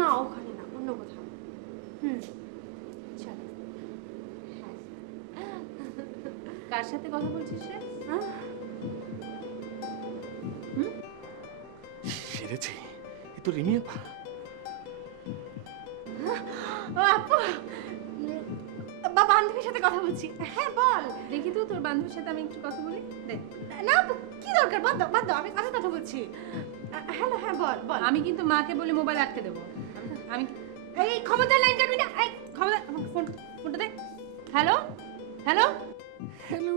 না ওখানে না, অন্য কোথাও। চল। কার সাথে কথা বলছিস রে? সেরেছে, এ তো রিমি আপা। আপু, বান্ধবীর সাথে কথা বলছি। হ্যাঁ বল। দেখি তো তোর বান্ধবীর সাথে আমি একটু কথা বলি। দেখ না আপু, কি দরকার, বাদ দাও বাদ দাও, আমি কাছে কথা বলছি। হ্যালো, হ্যাঁ বল বল। আমি কিন্তু মাকে বলে মোবাইল আটকে দেবো। আমি এই ক্ষমতার লাইন কাটবি না, এই খবর ফোনটা দে। হ্যালো হ্যালো হ্যালো,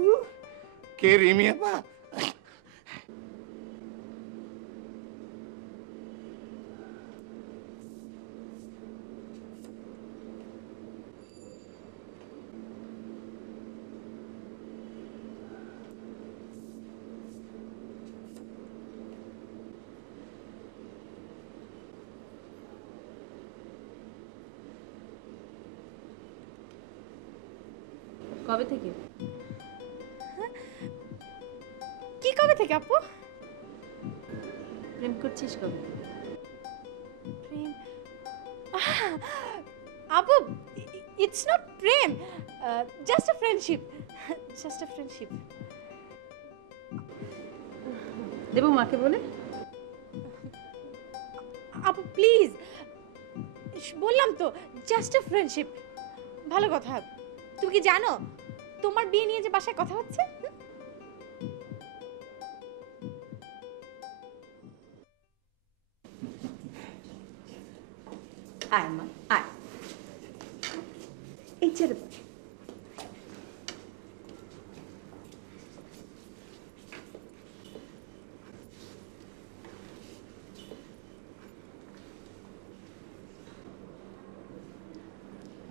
কে রিমি আপা? কবে থেকে? কি কবে থেকে আপু? প্রেম করছিস কবে? প্রেম? আপু, it's not Prem, just a friendship, just a friendship. দেবো মাকে বলে? আপু প্লিজ, বললাম তো জাস্ট আ ফ্রেন্ডশিপ। ভালো কথা। তুমি কি জানো তোমার বিয়ে নিয়ে যে বাসায় কথা হচ্ছে? আয় মা আয়, এই ছেড়ে বল।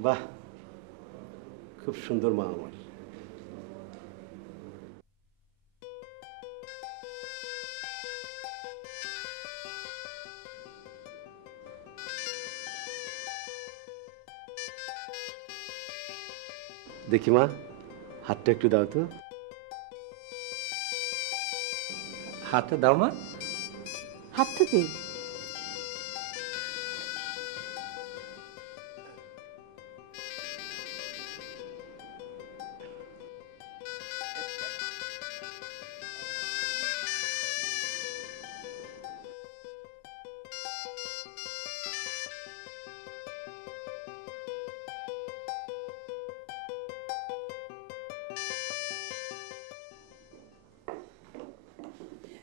বাহ, খুব সুন্দর মা আমার। দেখি মা, হাতটা একটু দাও তো। হাতটা দাও মা। হাতটা দে।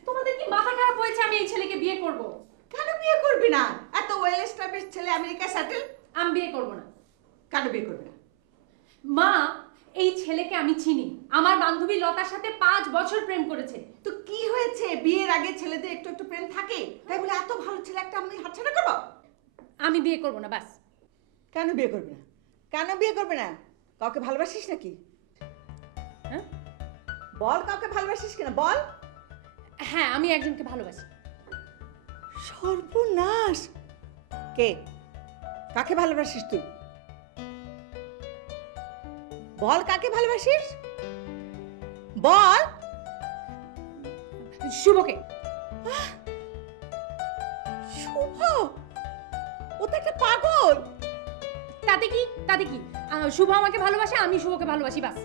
তোমাদের কি মাথা খারাপ হয়েছে আমি এই ছেলেকে বিয়ে করব? কেন বিয়ে করবি না? এত ওয়েল এস্টাবলিশ ছেলে, আমেরিকায় সেটেল। আমি বিয়ে করব না। কেন বিয়ে করবি না? মা, এই ছেলেকে আমি চিনি। আমার বান্ধবী লতার সাথে 5 বছর প্রেম করেছে। তো কি হয়েছে? বিয়ের আগে ছেলেদের একটু একটু প্রেম থাকে, তাই বলে এত ভালো ছেলে একটা আমি হাতছাড়া করবো? আমি বিয়ে করব না, ব্যাস। কেন বিয়ে করবি না? কেন বিয়ে করবি না? কাউকে ভালোবাসিস নাকি? হ্যাঁ বল, কাউকে ভালোবাসিস কিনা বল। হ্যাঁ, আমি একজনকে ভালোবাসি। সর্বনাশ! কে? কাকে ভালোবাসিস তুই? বল, কাকে ভালোবাসিস? বল। শুভকে। শুভ? ও তো একটা পাগল। তাতে কি? শুভ আমাকে ভালোবাসে, আমি শুভকে ভালোবাসি, ব্যাস।